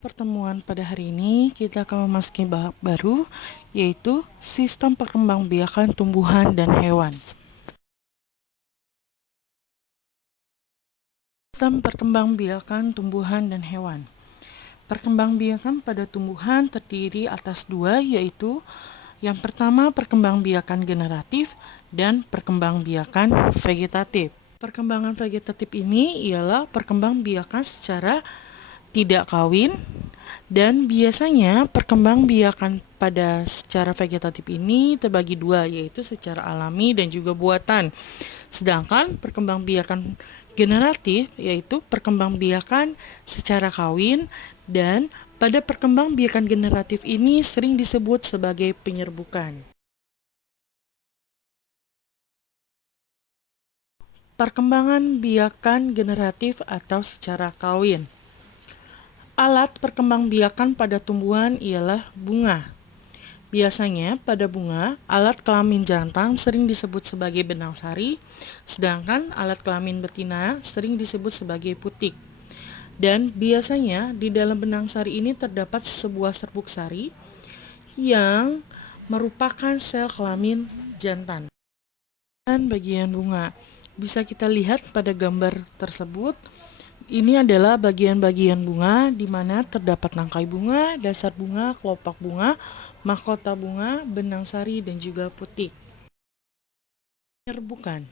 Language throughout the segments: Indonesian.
Pertemuan pada hari ini kita akan memasuki bab baru, yaitu sistem perkembangbiakan tumbuhan dan hewan. Sistem perkembangbiakan tumbuhan dan hewan. Perkembangbiakan pada tumbuhan terdiri atas dua, yaitu yang pertama perkembangbiakan generatif dan perkembangbiakan vegetatif. Perkembangan vegetatif ini ialah perkembangbiakan secara tidak kawin, dan biasanya perkembangbiakan pada secara vegetatif ini terbagi dua, yaitu secara alami dan juga buatan. Sedangkan perkembangbiakan generatif yaitu perkembangbiakan secara kawin, dan pada perkembangbiakan generatif ini sering disebut sebagai penyerbukan. Perkembangan biakan generatif atau secara kawin. Alat perkembangbiakan pada tumbuhan ialah bunga. Biasanya pada bunga, alat kelamin jantan sering disebut sebagai benang sari, sedangkan alat kelamin betina sering disebut sebagai putik. Dan biasanya di dalam benang sari ini terdapat sebuah serbuk sari yang merupakan sel kelamin jantan. Dan bagian bunga, bisa kita lihat pada gambar tersebut. Ini adalah bagian-bagian bunga di mana terdapat tangkai bunga, dasar bunga, kelopak bunga, mahkota bunga, benang sari, dan juga putik. Penyerbukan.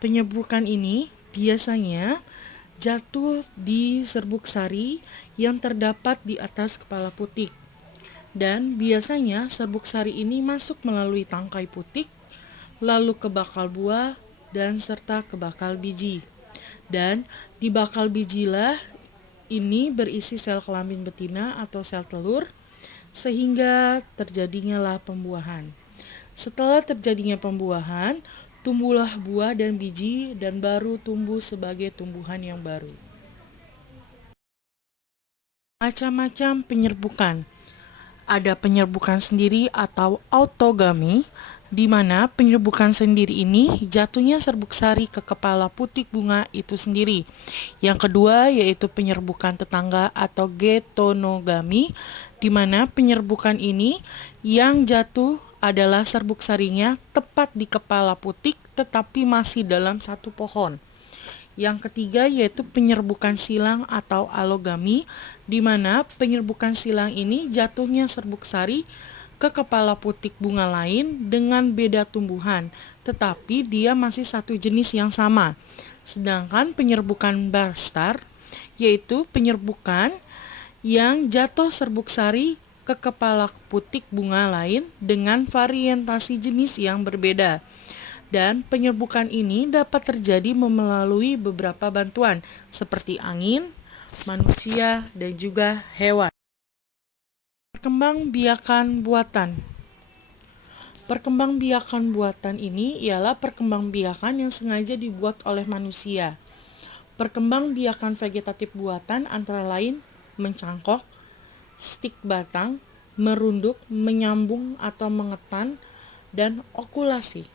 Penyerbukan ini biasanya jatuh di serbuk sari yang terdapat di atas kepala putik. Dan biasanya serbuk sari ini masuk melalui tangkai putik, lalu ke bakal buah, dan serta ke bakal biji. Dan di bakal bijilah ini berisi sel kelamin betina atau sel telur, sehingga terjadinya lah pembuahan. Setelah terjadinya pembuahan, tumbuhlah buah dan biji, dan baru tumbuh sebagai tumbuhan yang baru. Macam-macam penyerbukan. Ada penyerbukan sendiri atau autogami, di mana penyerbukan sendiri ini jatuhnya serbuk sari ke kepala putik bunga itu sendiri. Yang kedua yaitu penyerbukan tetangga atau getonogami, di mana penyerbukan ini yang jatuh adalah serbuk sarinya tepat di kepala putik tetapi masih dalam satu pohon. Yang ketiga yaitu penyerbukan silang atau alogami, di mana penyerbukan silang ini jatuhnya serbuk sari ke kepala putik bunga lain dengan beda tumbuhan, tetapi dia masih satu jenis yang sama. Sedangkan penyerbukan barstar yaitu penyerbukan yang jatuh serbuk sari ke kepala putik bunga lain dengan variantasi jenis yang berbeda. Dan penyerbukan ini dapat terjadi melalui beberapa bantuan seperti angin, manusia, dan juga hewan. Perkembangbiakan buatan. Perkembangbiakan buatan ini ialah perkembangbiakan yang sengaja dibuat oleh manusia. Perkembangbiakan vegetatif buatan antara lain mencangkok, stik batang, merunduk, menyambung atau mengetan, dan okulasi.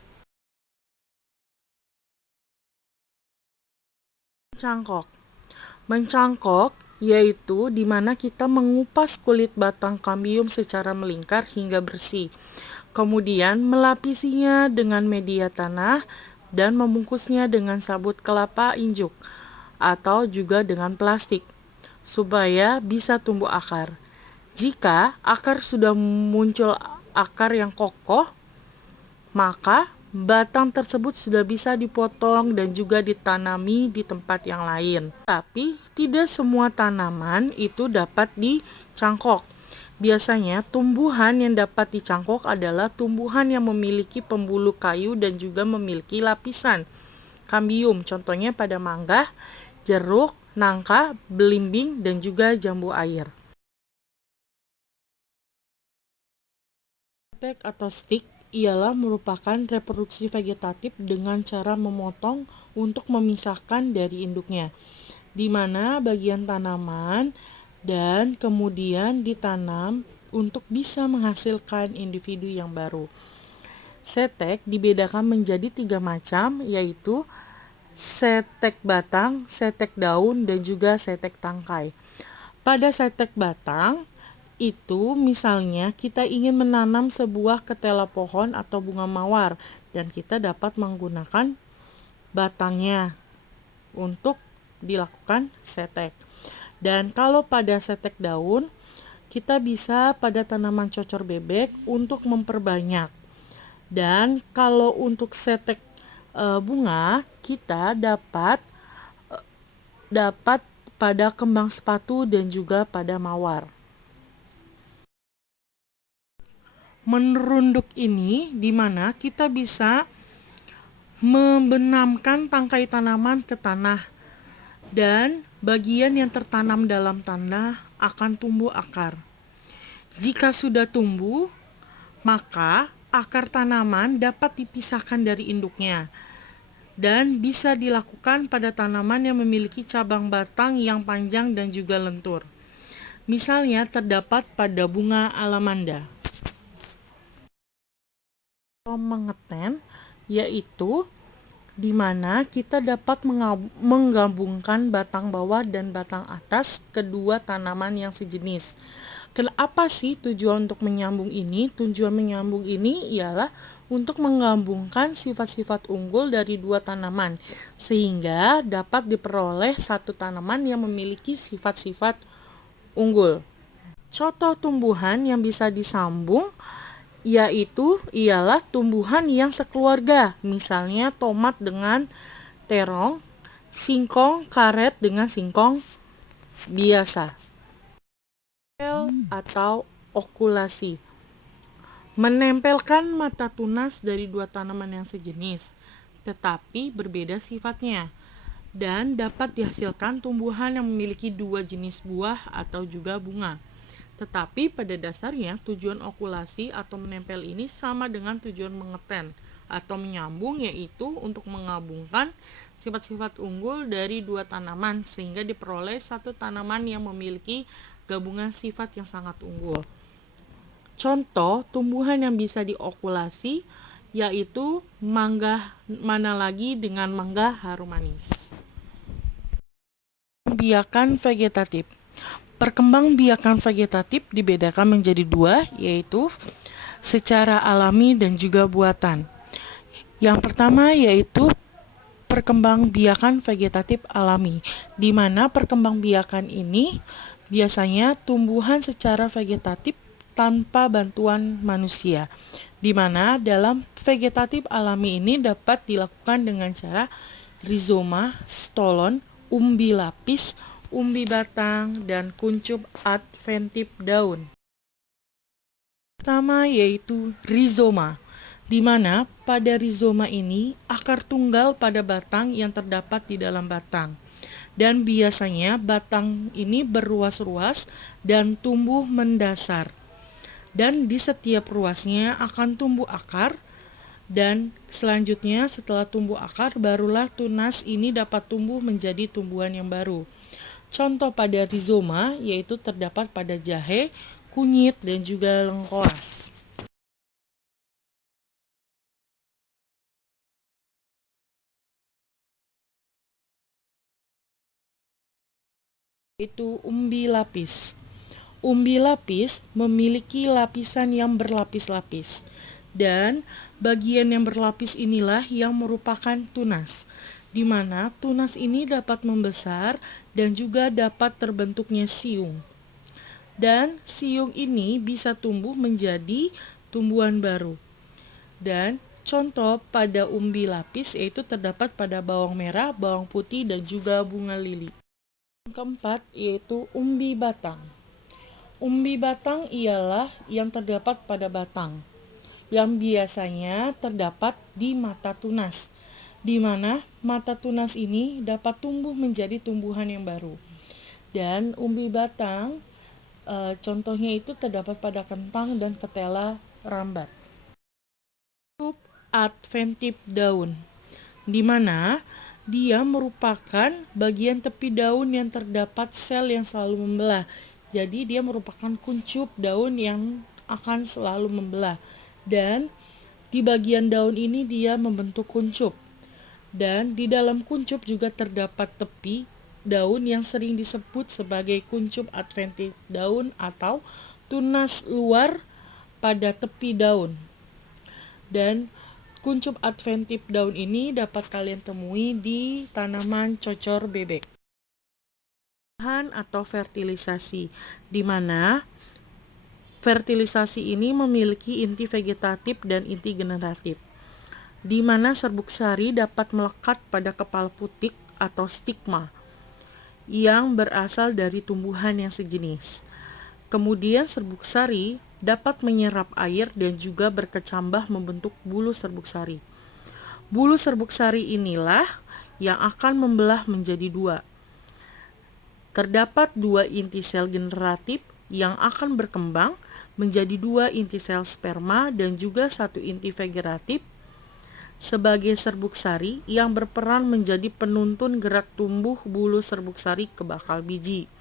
Mencangkok yaitu di mana kita mengupas kulit batang kambium secara melingkar hingga bersih. Kemudian melapisinya dengan media tanah dan membungkusnya dengan sabut kelapa injuk atau juga dengan plastik supaya bisa tumbuh akar. Jika akar sudah muncul akar yang kokoh, maka batang tersebut sudah bisa dipotong dan juga ditanami di tempat yang lain. Tapi tidak semua tanaman itu dapat dicangkok. Biasanya tumbuhan yang dapat dicangkok adalah tumbuhan yang memiliki pembuluh kayu dan juga memiliki lapisan kambium. Contohnya pada mangga, jeruk, nangka, belimbing, dan juga jambu air. Stek atau stik ialah merupakan reproduksi vegetatif dengan cara memotong untuk memisahkan dari induknya, di mana bagian tanaman dan kemudian ditanam untuk bisa menghasilkan individu yang baru. Setek dibedakan menjadi 3 macam, yaitu setek batang, setek daun, dan juga setek tangkai. Pada setek batang, itu misalnya kita ingin menanam sebuah ketela pohon atau bunga mawar dan kita dapat menggunakan batangnya untuk dilakukan setek. Dan kalau pada setek daun, kita bisa pada tanaman cocor bebek untuk memperbanyak. Dan kalau untuk setek bunga, kita dapat pada kembang sepatu dan juga pada mawar. Menerunduk ini di mana kita bisa membenamkan tangkai tanaman ke tanah dan bagian yang tertanam dalam tanah akan tumbuh akar. Jika sudah tumbuh, maka akar tanaman dapat dipisahkan dari induknya dan bisa dilakukan pada tanaman yang memiliki cabang batang yang panjang dan juga lentur. Misalnya terdapat pada bunga alamanda. Mengeten yaitu di mana kita dapat menggabungkan batang bawah dan batang atas kedua tanaman yang sejenis. Kenapa sih tujuan untuk menyambung ini? Tujuan menyambung ini ialah untuk menggabungkan sifat-sifat unggul dari dua tanaman sehingga dapat diperoleh satu tanaman yang memiliki sifat-sifat unggul. Contoh tumbuhan yang bisa disambung yaitu ialah tumbuhan yang sekeluarga, misalnya tomat dengan terong, singkong karet dengan singkong biasa. Atau okulasi, menempelkan mata tunas dari dua tanaman yang sejenis tetapi berbeda sifatnya dan dapat dihasilkan tumbuhan yang memiliki dua jenis buah atau juga bunga. Tetapi pada dasarnya tujuan okulasi atau menempel ini sama dengan tujuan mengeten atau menyambung, yaitu untuk menggabungkan sifat-sifat unggul dari dua tanaman sehingga diperoleh satu tanaman yang memiliki gabungan sifat yang sangat unggul. Contoh tumbuhan yang bisa diokulasi yaitu mangga mana lagi dengan mangga harum manis. Biakan vegetatif. Perkembangbiakan vegetatif dibedakan menjadi dua, yaitu secara alami dan juga buatan. Yang pertama yaitu perkembangbiakan vegetatif alami, di mana perkembangbiakan ini biasanya tumbuhan secara vegetatif tanpa bantuan manusia, di mana dalam vegetatif alami ini dapat dilakukan dengan cara rizoma, stolon, umbi lapis, umbi batang, dan kuncup adventif daun. Pertama yaitu rizoma, di mana pada rizoma ini akar tunggal pada batang yang terdapat di dalam batang. Dan biasanya batang ini berruas-ruas dan tumbuh mendasar. Dan di setiap ruasnya akan tumbuh akar. Dan selanjutnya setelah tumbuh akar barulah tunas ini dapat tumbuh menjadi tumbuhan yang baru. Contoh pada rizoma yaitu terdapat pada jahe, kunyit, dan juga lengkoas. Itu umbi lapis. Umbi lapis memiliki lapisan yang berlapis-lapis. Dan bagian yang berlapis inilah yang merupakan tunas, di mana tunas ini dapat membesar dan juga dapat terbentuknya siung. Dan siung ini bisa tumbuh menjadi tumbuhan baru. Dan contoh pada umbi lapis yaitu terdapat pada bawang merah, bawang putih, dan juga bunga lili. Yang keempat yaitu umbi batang. Umbi batang ialah yang terdapat pada batang, yang biasanya terdapat di mata tunas, di mana mata tunas ini dapat tumbuh menjadi tumbuhan yang baru. Dan umbi batang contohnya itu terdapat pada kentang dan ketela rambat. Adventif daun, di mana dia merupakan bagian tepi daun yang terdapat sel yang selalu membelah. Jadi dia merupakan kuncup daun yang akan selalu membelah. Dan di bagian daun ini dia membentuk kuncup. Dan di dalam kuncup juga terdapat tepi daun yang sering disebut sebagai kuncup adventif daun atau tunas luar pada tepi daun. Dan kuncup adventif daun ini dapat kalian temui di tanaman cocor bebek. Bahan atau fertilisasi, di mana fertilisasi ini memiliki inti vegetatif dan inti generatif, di mana serbuk sari dapat melekat pada kepala putik atau stigma yang berasal dari tumbuhan yang sejenis. Kemudian serbuk sari dapat menyerap air dan juga berkecambah membentuk bulu serbuk sari. Bulu serbuk sari inilah yang akan membelah menjadi dua. Terdapat dua inti sel generatif yang akan berkembang menjadi dua inti sel sperma dan juga satu inti vegetatif sebagai serbuk sari yang berperan menjadi penuntun gerak tumbuh bulu serbuk sari ke bakal biji.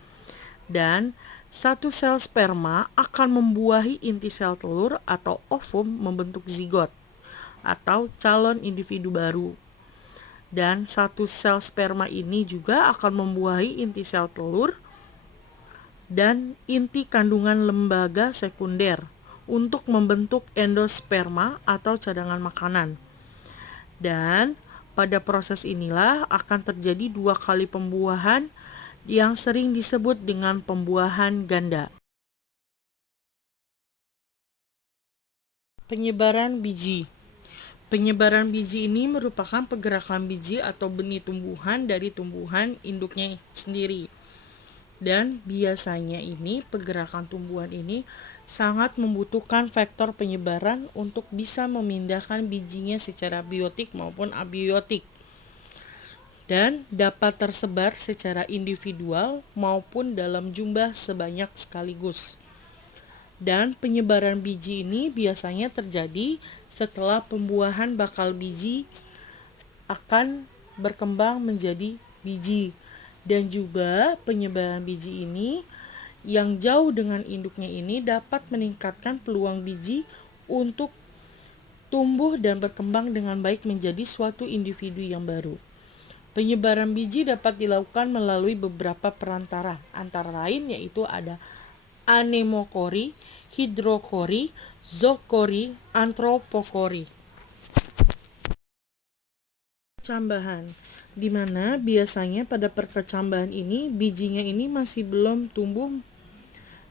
Dan satu sel sperma akan membuahi inti sel telur atau ovum membentuk zigot atau calon individu baru. Dan satu sel sperma ini juga akan membuahi inti sel telur dan inti kandungan lembaga sekunder untuk membentuk endosperma atau cadangan makanan. Dan pada proses inilah akan terjadi dua kali pembuahan yang sering disebut dengan pembuahan ganda. Penyebaran biji. Penyebaran biji ini merupakan pergerakan biji atau benih tumbuhan dari tumbuhan induknya sendiri. Dan biasanya ini pergerakan tumbuhan ini sangat membutuhkan vektor penyebaran untuk bisa memindahkan bijinya secara biotik maupun abiotik. Dan dapat tersebar secara individual maupun dalam jumlah sebanyak sekaligus. Dan penyebaran biji ini biasanya terjadi setelah pembuahan bakal biji akan berkembang menjadi biji. Dan juga penyebaran biji ini yang jauh dengan induknya ini dapat meningkatkan peluang biji untuk tumbuh dan berkembang dengan baik menjadi suatu individu yang baru. Penyebaran biji dapat dilakukan melalui beberapa perantara, antara lain yaitu ada anemokori, hidrokori, zookori, antropokori. Perkecambahan, di mana biasanya pada perkecambahan ini bijinya ini masih belum tumbuh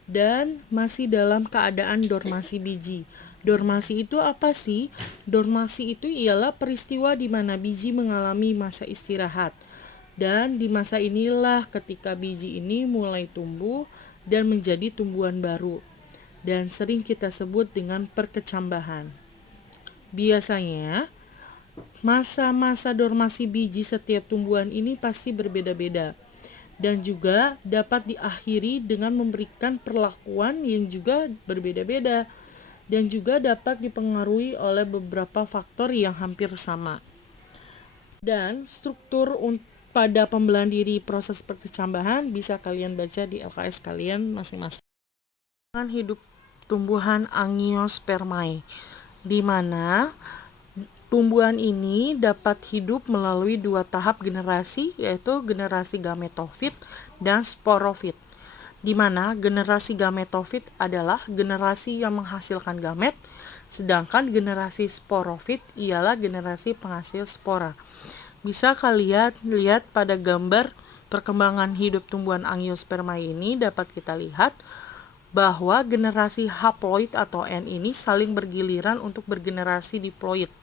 dan masih dalam keadaan dormasi biji. Dormasi itu apa sih? Dormasi itu ialah peristiwa di mana biji mengalami masa istirahat. Dan di masa inilah ketika biji ini mulai tumbuh dan menjadi tumbuhan baru. Dan sering kita sebut dengan perkecambahan. Biasanya masa-masa dormasi biji setiap tumbuhan ini pasti berbeda-beda. Dan juga dapat diakhiri dengan memberikan perlakuan yang juga berbeda-beda. Dan juga dapat dipengaruhi oleh beberapa faktor yang hampir sama. Dan struktur pada pembelahan diri proses perkecambahan bisa kalian baca di LKS kalian masing-masing. Hidup tumbuhan Angiospermae, di mana tumbuhan ini dapat hidup melalui dua tahap generasi, yaitu generasi gametofit dan sporofit. Di mana generasi gametofit adalah generasi yang menghasilkan gamet, sedangkan generasi sporofit ialah generasi penghasil spora. Bisa kalian lihat pada gambar perkembangan hidup tumbuhan Angiospermae ini dapat kita lihat bahwa generasi haploid atau N ini saling bergiliran untuk bergenerasi diploid,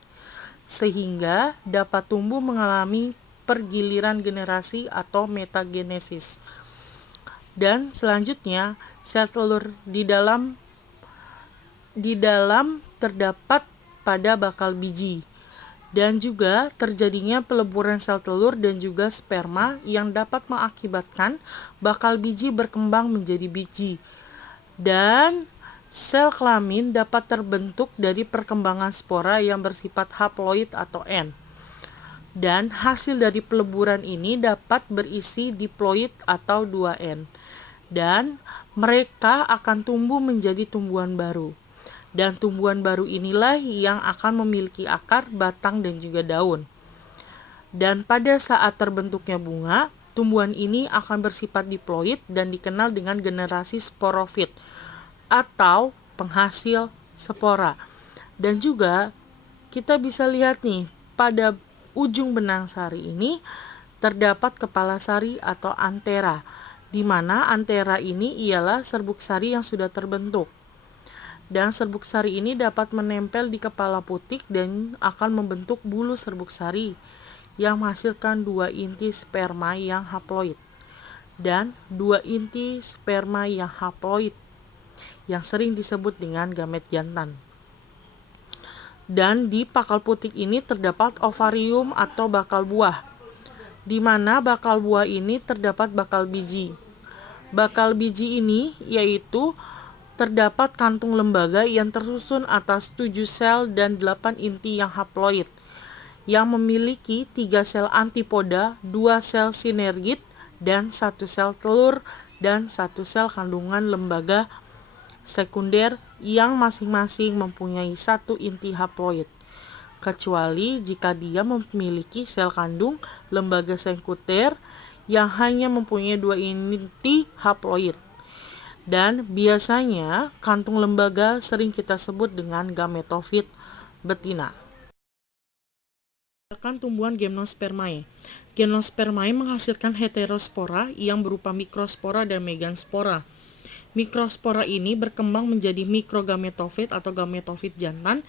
sehingga dapat tumbuh mengalami pergiliran generasi atau metagenesis. Dan selanjutnya sel telur di dalam terdapat pada bakal biji. Dan juga terjadinya peleburan sel telur dan juga sperma yang dapat mengakibatkan bakal biji berkembang menjadi biji. Dan sel kelamin dapat terbentuk dari perkembangan spora yang bersifat haploid atau N. Dan hasil dari peleburan ini dapat berisi diploid atau 2N. Dan mereka akan tumbuh menjadi tumbuhan baru. Dan tumbuhan baru inilah yang akan memiliki akar, batang, dan juga daun. Dan pada saat terbentuknya bunga, tumbuhan ini akan bersifat diploid dan dikenal dengan generasi sporofit atau penghasil spora. Dan juga kita bisa lihat nih, pada ujung benang sari ini terdapat kepala sari atau antera, di mana antera ini ialah serbuk sari yang sudah terbentuk. Dan serbuk sari ini dapat menempel di kepala putik dan akan membentuk bulu serbuk sari yang menghasilkan 2 inti sperma yang haploid dan 2 inti sperma yang haploid yang sering disebut dengan gamet jantan. Dan di pakal putik ini terdapat ovarium atau bakal buah, di mana bakal buah ini terdapat bakal biji. Bakal biji ini yaitu terdapat kantung lembaga yang tersusun atas 7 sel dan 8 inti yang haploid, yang memiliki 3 sel antipoda, 2 sel sinergit, dan 1 sel telur, dan 1 sel kandungan lembaga sekunder yang masing-masing mempunyai 1 inti haploid, kecuali jika dia memiliki sel kandung lembaga sekunder yang hanya mempunyai 2 inti haploid. Dan biasanya kantung lembaga sering kita sebut dengan gametofit betina. Tumbuhan Gymnospermae. Gymnospermae menghasilkan heterospora yang berupa mikrospora dan megaspora. Mikrospora ini berkembang menjadi mikrogametofit atau gametofit jantan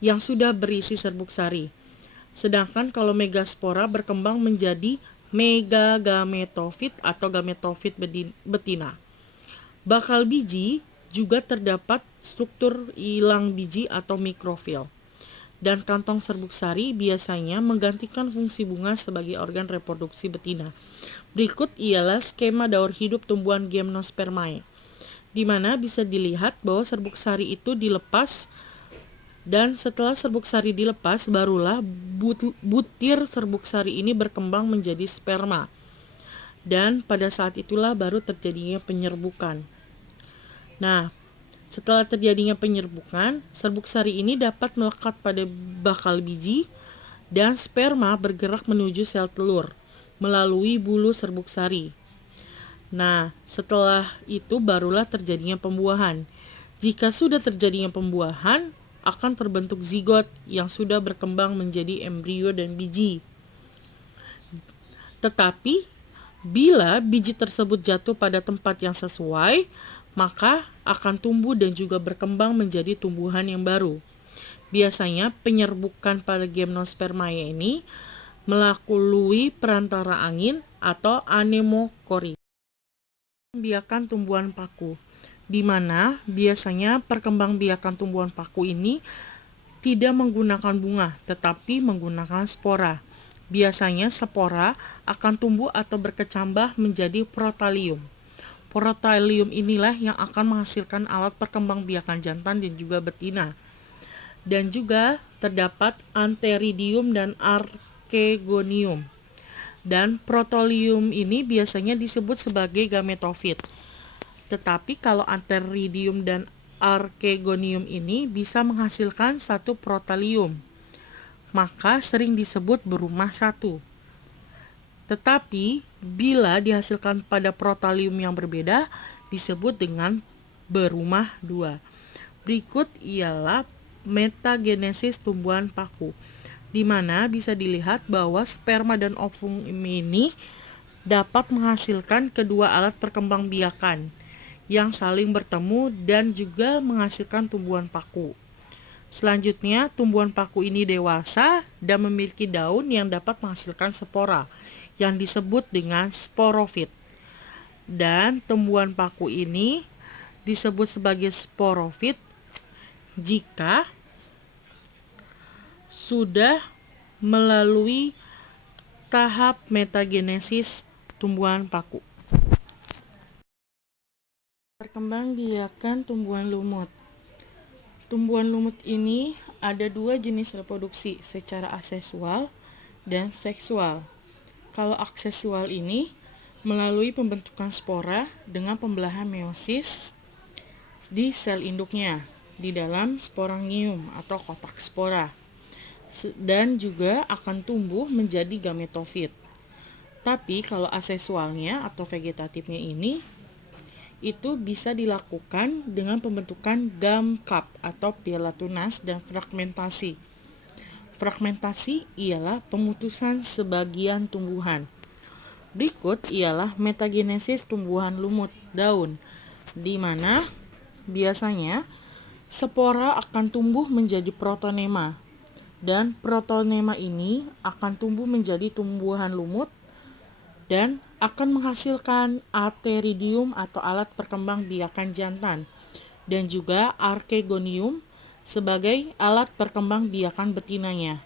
yang sudah berisi serbuk sari. Sedangkan kalau megaspora berkembang menjadi megagametofit atau gametofit betina. Bakal biji juga terdapat struktur ilang biji atau mikrofil. Dan kantong serbuk sari biasanya menggantikan fungsi bunga sebagai organ reproduksi betina. Berikut ialah skema daur hidup tumbuhan Gymnospermae, di mana bisa dilihat bahwa serbuk sari itu dilepas, dan setelah serbuk sari dilepas barulah butir serbuk sari ini berkembang menjadi sperma, dan pada saat itulah baru terjadinya penyerbukan. Nah, setelah terjadinya penyerbukan, serbuk sari ini dapat melekat pada bakal biji dan sperma bergerak menuju sel telur melalui bulu serbuk sari. Nah, setelah itu barulah terjadinya pembuahan. Jika sudah terjadinya pembuahan, akan terbentuk zigot yang sudah berkembang menjadi embrio dan biji. Tetapi, bila biji tersebut jatuh pada tempat yang sesuai, maka akan tumbuh dan juga berkembang menjadi tumbuhan yang baru. Biasanya penyerbukan pada Gymnospermae ini melalui perantara angin atau anemokori. Perkembangbiakan tumbuhan paku, di mana biasanya perkembangbiakan tumbuhan paku ini tidak menggunakan bunga, tetapi menggunakan spora. Biasanya spora akan tumbuh atau berkecambah menjadi protalium. Protalium inilah yang akan menghasilkan alat perkembangbiakan jantan dan juga betina. Dan juga terdapat antheridium dan archegonium. Dan protalium ini biasanya disebut sebagai gametofit. Tetapi kalau antheridium dan archegonium ini bisa menghasilkan 1 protalium, maka sering disebut berumah 1. Tetapi bila dihasilkan pada protalium yang berbeda, disebut dengan berumah 2. Berikut ialah metagenesis tumbuhan paku, di mana bisa dilihat bahwa sperma dan ovum ini dapat menghasilkan kedua alat perkembangbiakan yang saling bertemu dan juga menghasilkan tumbuhan paku. Selanjutnya, tumbuhan paku ini dewasa dan memiliki daun yang dapat menghasilkan spora yang disebut dengan sporofit. Dan tumbuhan paku ini disebut sebagai sporofit jika sudah melalui tahap metagenesis tumbuhan paku. Perkembangbiakan tumbuhan lumut. Tumbuhan lumut ini ada 2 jenis reproduksi, secara aseksual dan seksual. Kalau aseksual ini melalui pembentukan spora dengan pembelahan meiosis di sel induknya di dalam sporangium atau kotak spora, dan juga akan tumbuh menjadi gametofit. Tapi kalau aseksualnya atau vegetatifnya ini itu bisa dilakukan dengan pembentukan gum cup atau piala tunas dan fragmentasi. Fragmentasi ialah pemutusan sebagian tumbuhan. Berikut ialah metagenesis tumbuhan lumut daun, di mana biasanya spora akan tumbuh menjadi protonema, dan protonema ini akan tumbuh menjadi tumbuhan lumut dan akan menghasilkan ateridium atau alat perkembangbiakan jantan dan juga archegonium sebagai alat perkembangbiakan betinanya.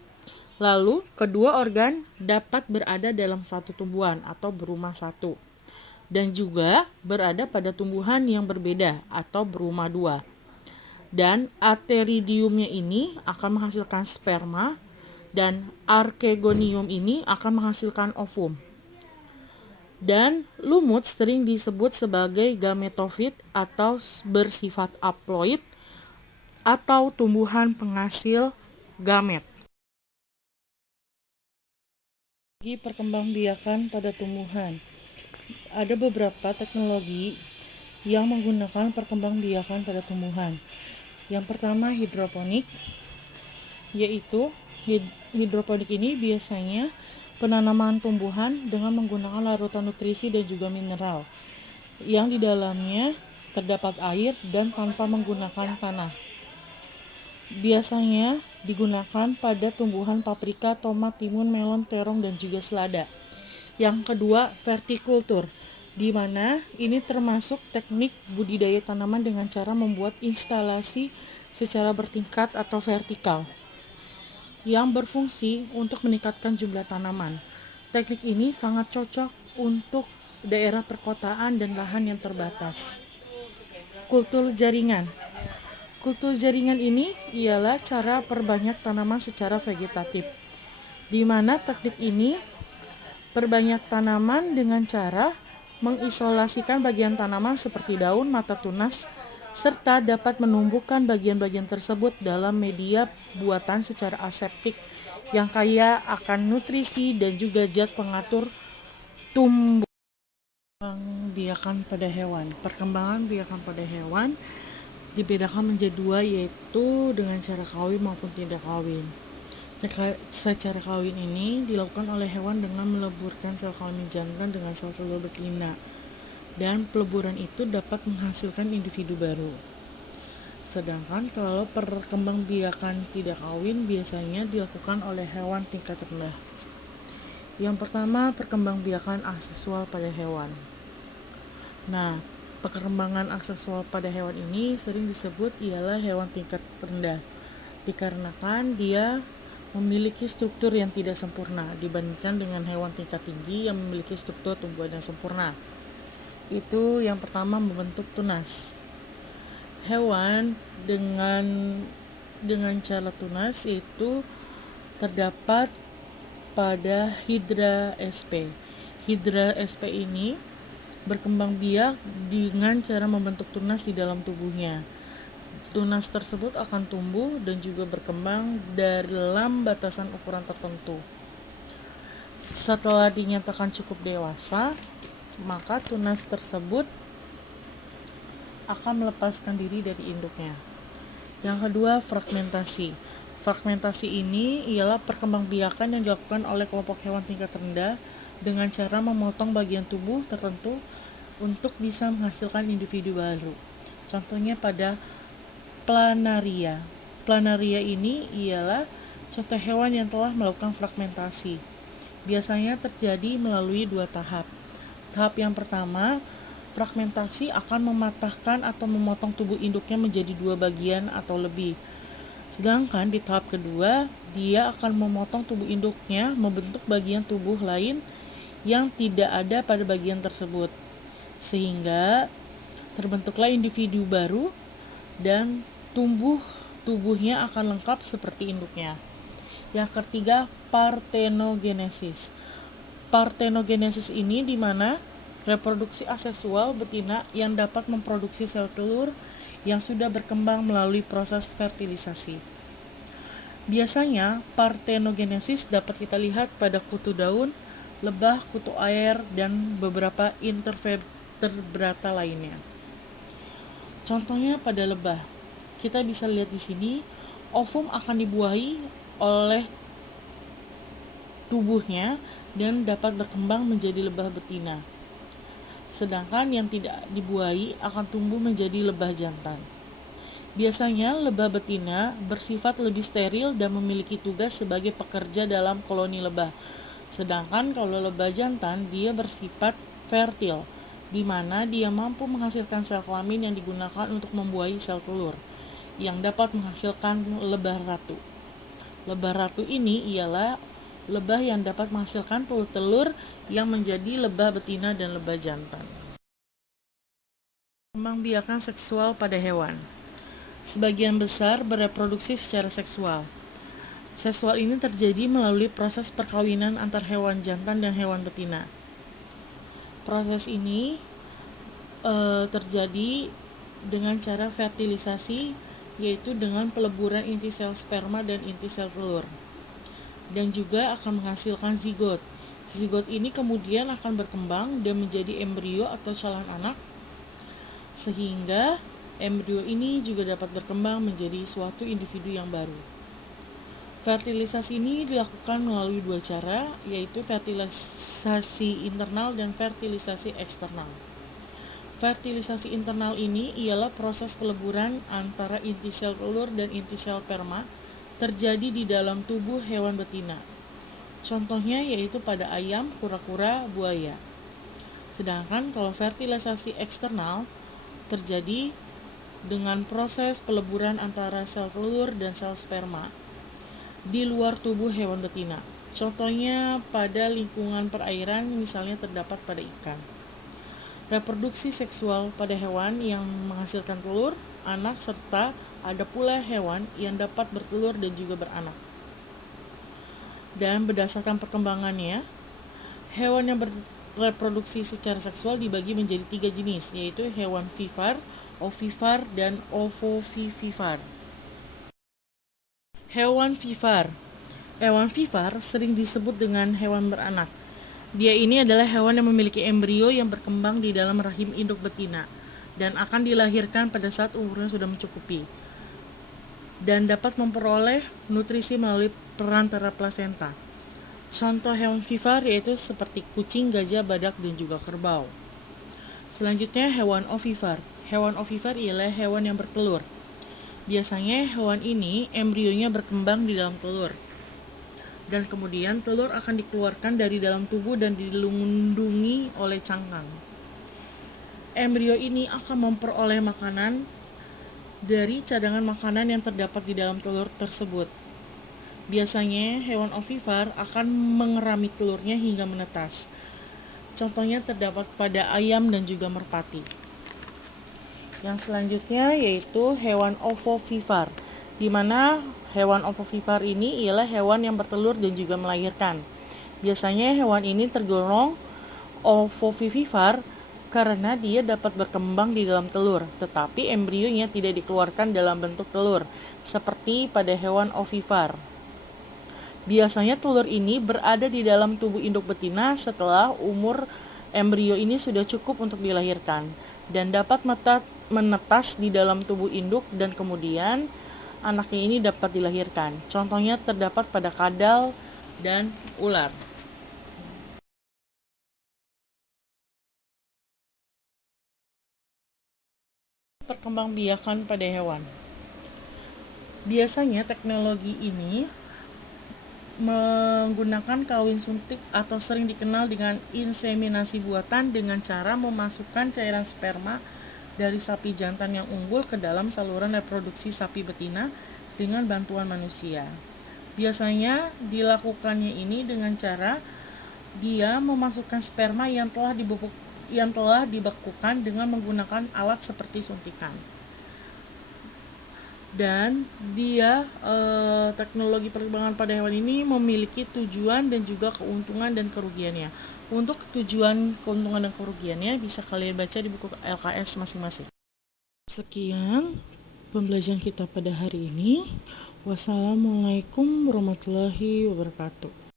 Lalu, kedua organ dapat berada dalam satu tumbuhan atau berumah satu dan juga berada pada tumbuhan yang berbeda atau berumah dua. Dan ateridiumnya ini akan menghasilkan sperma dan archegonium ini akan menghasilkan ovum. Dan lumut sering disebut sebagai gametofit atau bersifat haploid atau tumbuhan penghasil gamet. Bagi perkembangbiakan pada tumbuhan, ada beberapa teknologi yang menggunakan perkembangbiakan pada tumbuhan. Yang pertama hidroponik, yaitu hidroponik ini biasanya penanaman tumbuhan dengan menggunakan larutan nutrisi dan juga mineral yang di dalamnya terdapat air dan tanpa menggunakan tanah. Biasanya digunakan pada tumbuhan paprika, tomat, timun, melon, terong, dan juga selada. Yang kedua, vertikultur, di mana ini termasuk teknik budidaya tanaman dengan cara membuat instalasi secara bertingkat atau vertikal yang berfungsi untuk meningkatkan jumlah tanaman. Teknik ini sangat cocok untuk daerah perkotaan dan lahan yang terbatas. Kultur jaringan. Kultur jaringan ini ialah cara perbanyak tanaman secara vegetatif, di mana teknik ini perbanyak tanaman dengan cara mengisolasikan bagian tanaman seperti daun, mata tunas, serta dapat menumbuhkan bagian-bagian tersebut dalam media buatan secara aseptik yang kaya akan nutrisi dan juga zat pengatur tumbuh. Perkembangan pada hewan. Perkembangan biakan pada hewan dibedakan menjadi dua, yaitu dengan cara kawin maupun tidak kawin. Secara kawin ini dilakukan oleh hewan dengan meleburkan sel kelamin jantan dengan sel telur betina, dan peleburan itu dapat menghasilkan individu baru. Sedangkan kalau perkembangbiakan tidak kawin biasanya dilakukan oleh hewan tingkat rendah. Yang pertama, perkembangbiakan aseksual pada hewan. Nah, perkembangan aksesual pada hewan ini sering disebut ialah hewan tingkat rendah, dikarenakan dia memiliki struktur yang tidak sempurna dibandingkan dengan hewan tingkat tinggi yang memiliki struktur tumbuhan yang sempurna. Itu yang pertama, membentuk tunas. Hewan dengan cara tunas itu terdapat pada Hydra sp. Hydra sp ini berkembang biak dengan cara membentuk tunas di dalam tubuhnya. Tunas tersebut akan tumbuh dan juga berkembang dalam batasan ukuran tertentu. Setelah dinyatakan cukup dewasa, maka tunas tersebut akan melepaskan diri dari induknya. Yang kedua, fragmentasi. Fragmentasi ini ialah perkembangbiakan yang dilakukan oleh kelompok hewan tingkat rendah dengan cara memotong bagian tubuh tertentu untuk bisa menghasilkan individu baru. Contohnya pada planaria. Planaria ini ialah contoh hewan yang telah melakukan fragmentasi. Biasanya terjadi melalui dua tahap. Tahap yang pertama, fragmentasi akan mematahkan atau memotong tubuh induknya menjadi dua bagian atau lebih. Sedangkan di tahap kedua, dia akan memotong tubuh induknya membentuk bagian tubuh lain yang tidak ada pada bagian tersebut, sehingga terbentuklah individu baru dan tubuhnya akan lengkap seperti induknya. Yang ketiga, partenogenesis. Partenogenesis ini di mana reproduksi aseksual betina yang dapat memproduksi sel telur yang sudah berkembang melalui proses fertilisasi. Biasanya partenogenesis dapat kita lihat pada kutu daun, lebah, kutu air, dan beberapa invertebrata lainnya. Contohnya pada lebah, kita bisa lihat di sini, ovum akan dibuahi oleh tubuhnya dan dapat berkembang menjadi lebah betina. Sedangkan yang tidak dibuahi akan tumbuh menjadi lebah jantan. Biasanya lebah betina bersifat lebih steril dan memiliki tugas sebagai pekerja dalam koloni lebah. Sedangkan kalau lebah jantan dia bersifat fertil, di mana dia mampu menghasilkan sel kelamin yang digunakan untuk membuahi sel telur, yang dapat menghasilkan lebah ratu. Lebah ratu ini ialah lebah yang dapat menghasilkan telur-telur yang menjadi lebah betina dan lebah jantan. Kembangbiakan seksual pada hewan. Sebagian besar bereproduksi secara seksual. Seksual ini terjadi melalui proses perkawinan antar hewan jantan dan hewan betina. Proses ini terjadi dengan cara fertilisasi, yaitu dengan peleburan inti sel sperma dan inti sel telur, dan juga akan menghasilkan zigot. Zigot ini kemudian akan berkembang dan menjadi embrio atau calon anak, sehingga embrio ini juga dapat berkembang menjadi suatu individu yang baru. Fertilisasi ini dilakukan melalui dua cara, yaitu fertilisasi internal dan fertilisasi eksternal. Fertilisasi internal ini ialah proses peleburan antara inti sel telur dan inti sel sperma terjadi di dalam tubuh hewan betina. Contohnya yaitu pada ayam, kura-kura, buaya. Sedangkan kalau fertilisasi eksternal terjadi dengan proses peleburan antara sel telur dan sel sperma di luar tubuh hewan betina. Contohnya pada lingkungan perairan, misalnya terdapat pada ikan. Reproduksi seksual pada hewan yang menghasilkan telur, anak, serta ada pula hewan yang dapat bertelur dan juga beranak. Dan berdasarkan perkembangannya, hewan yang bereproduksi secara seksual dibagi menjadi 3 jenis, yaitu hewan vivipar, ovivivar, dan ovovivivar. Hewan vivipar. Hewan vivipar sering disebut dengan hewan beranak. Dia ini adalah hewan yang memiliki embrio yang berkembang di dalam rahim induk betina dan akan dilahirkan pada saat umurnya sudah mencukupi, dan dapat memperoleh nutrisi melalui perantara plasenta. Contoh hewan vivipar yaitu seperti kucing, gajah, badak, dan juga kerbau. Selanjutnya hewan ovipar. Hewan ovipar ialah hewan yang bertelur. Biasanya hewan ini embrionya berkembang di dalam telur, dan kemudian telur akan dikeluarkan dari dalam tubuh dan dilindungi oleh cangkang. Embrio ini akan memperoleh makanan dari cadangan makanan yang terdapat di dalam telur tersebut. Biasanya hewan ovipar akan mengerami telurnya hingga menetas. Contohnya terdapat pada ayam dan juga merpati. Yang selanjutnya yaitu hewan ovovivipar, di mana hewan ovovivipar ini ialah hewan yang bertelur dan juga melahirkan. Biasanya hewan ini tergolong ovovivipar karena dia dapat berkembang di dalam telur, tetapi embrionya tidak dikeluarkan dalam bentuk telur, seperti pada hewan ovipar. Biasanya telur ini berada di dalam tubuh induk betina setelah umur embrio ini sudah cukup untuk dilahirkan, dan dapat menetas di dalam tubuh induk, dan kemudian anaknya ini dapat dilahirkan. Contohnya terdapat pada kadal dan ular. Perkembangbiakan pada hewan. Biasanya teknologi ini menggunakan kawin suntik atau sering dikenal dengan inseminasi buatan dengan cara memasukkan cairan sperma dari sapi jantan yang unggul ke dalam saluran reproduksi sapi betina dengan bantuan manusia. Biasanya dilakukannya ini dengan cara dia memasukkan sperma yang telah dibekukan dengan menggunakan alat seperti suntikan. Dan dia teknologi perkembangan pada hewan ini memiliki tujuan dan juga keuntungan dan kerugiannya. Untuk tujuan, keuntungan, dan kerugiannya bisa kalian baca di buku LKS masing-masing. Sekian pembelajaran kita pada hari ini. Wassalamualaikum warahmatullahi wabarakatuh.